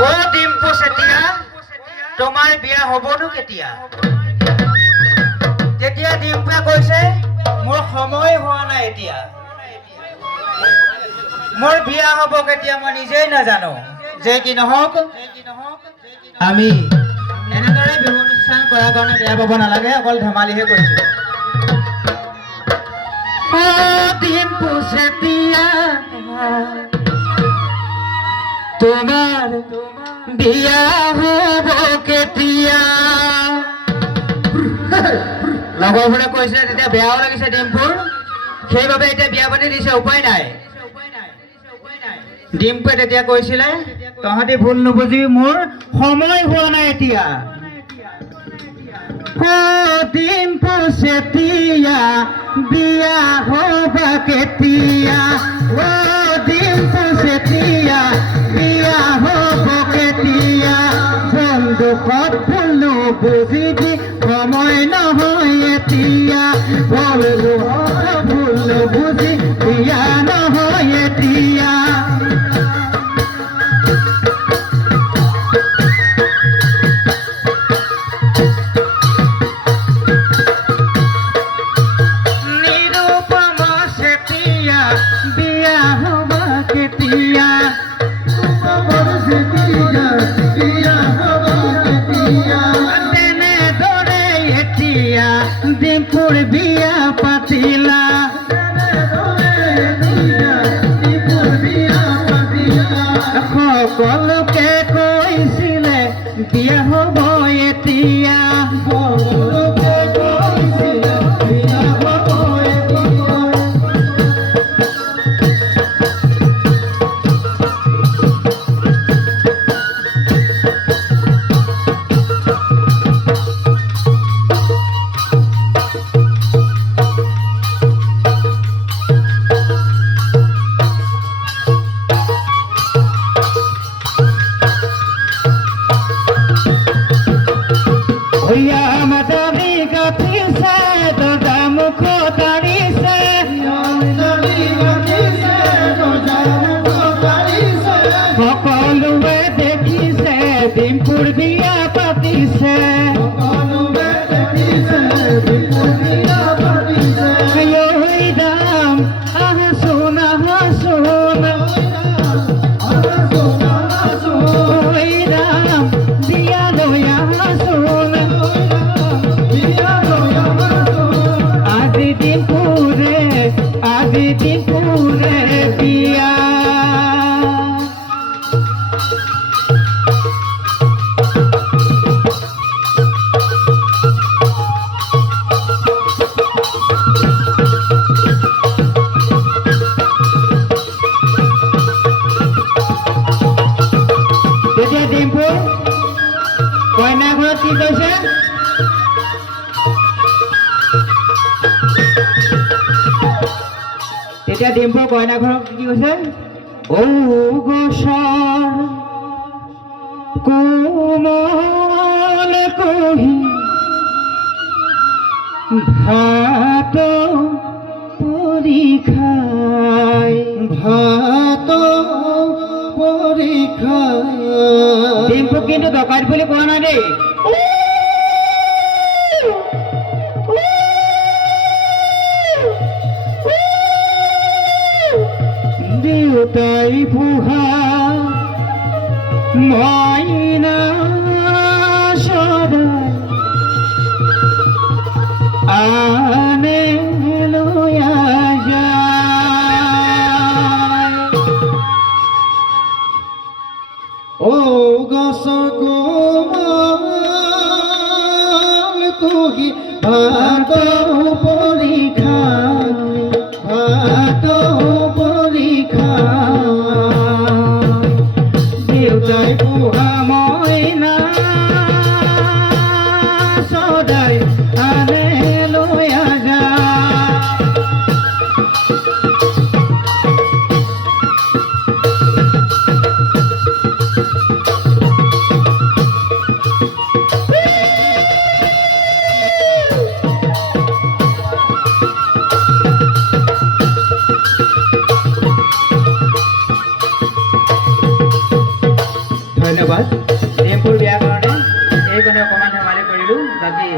ও ডিম্পু চেতিয়া তোমাৰ বিয়া হবনো কেতিয়া তেতিয়া ডিম্পুৱে কৈছে মোৰ সময় হোৱা নাই এতিয়া মোৰ বিয়া হব কেতিয়া মই নিজেই নাজানো যে কি নহওক আমি এনেদৰে বিহু অনুষ্ঠান কৰাৰ কাৰণে বেয়া পাব নালাগে অকল ধেমালিহে কৰিছো ও ডিম্পু চেতিয়া তোমাৰ বিয়া হব কেতিয়া লগৰবোৰে কৈছে তেতিয়া বেয়াও লাগিছে ডিম্পুৰ সেইবাবে এতিয়া বিয়া পাতি দিছে উপায় নাই ডিম্পুৱে তেতিয়া কৈছিলে তহঁতি ভুল নুবুজিবি মোৰ সময় হোৱা নাই এতিয়া ও ডিম্পু চেতিয়া বিয়া হব কেতিয়া ও ডিম্পু চেতিয়া বিয়া হব কেতিয়া বন্ধুকত ভুল নুবুজিবি সময় নহয় এতিয়া বন্ধুকত ভুল নুবুজি বিয়া নহয় এতিয়া ডিম্পুৰ বিয়া পাতিলা সকলোকে কৈছিলে বিয়া হব এতিয়া সকলোৱে দেখিছে ডিম্পুৰ বিয়া পাতিছে দাম আহাচোন আহাচোন দাম বিয়ালৈ আহাচোন আজি ডিম্পুৰে বিয়া ডিম্পু কইনা ঘৰত কি কৈছে তেতিয়া ডিম্পুৰ কইনা ঘৰত কি কৈছে ঔ গছৰ কোমল কহি ভাত পৰীক্ষাই ডিম্পু কিন্তু ডকাইত বুলি কোৱা নাই দেই দেউতাই পোহা মইনা চৰাই আনে লৈ যায় ও গছ কোমল কহি ভাত পৰীক্ষা দেউতাই পোহা মইনা চৰাই আনে লৈ যায় ধন্যবাদ ডিম্পুৰ বিয়াৰ কাৰণে এইকণে অকণমান ধেমালি কৰিলোঁ বাকী